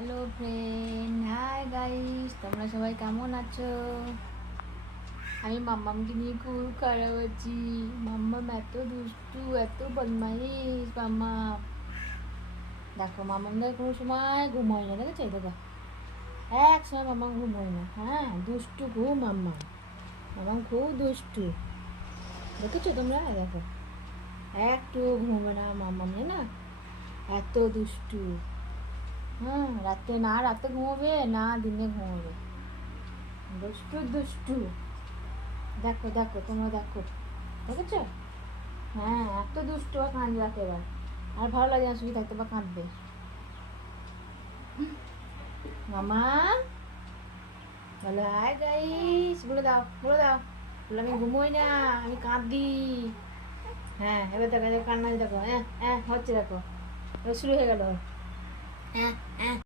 Hello friend, hi guys, তোমরা সবাই কেমন আছো? আমি মাম্মামকে নিয়ে খুব খারাপ আছি। মাম্মাম এত দুষ্টু, এত বদমাইশ। মাম্মাম দেখো, মাম্মাম দেখো কোনো সময় ঘুম হয় না, দেখেছো? দেখো এক সময় মাম্মাম ঘুম হয় না। হ্যাঁ, দুষ্টু খুব মাম্মাম। মাম্মাম খুব দুষ্টু, দেখেছো তোমরা? দেখো একটু ঘুমবে না মাম্মাম, না এত দুষ্টু। হ্যাঁ, রাতে ঘুমোবে না, দিনে ঘুমোবে। দুষ্টু দুষ্টু। দেখো দেখো, তোমরা দেখো, দেখেছো? হ্যাঁ, এত দুষ্টু। আর কাঁদবে একেবারে, আর ভালো লাগে না শুয়ে থাকতে, বা কাঁদবে। মামা বলো হাই গাইস, বলে দাও, বলে দাও, বলে আমি ঘুমোই না, আমি কাঁদি। হ্যাঁ, এবার দেখো, দেখো কান্না, দেখো, হ্যাঁ হ্যাঁ হচ্ছে, দেখো এবার শুরু হয়ে গেল। হ্যাঁ হ্যাঁ।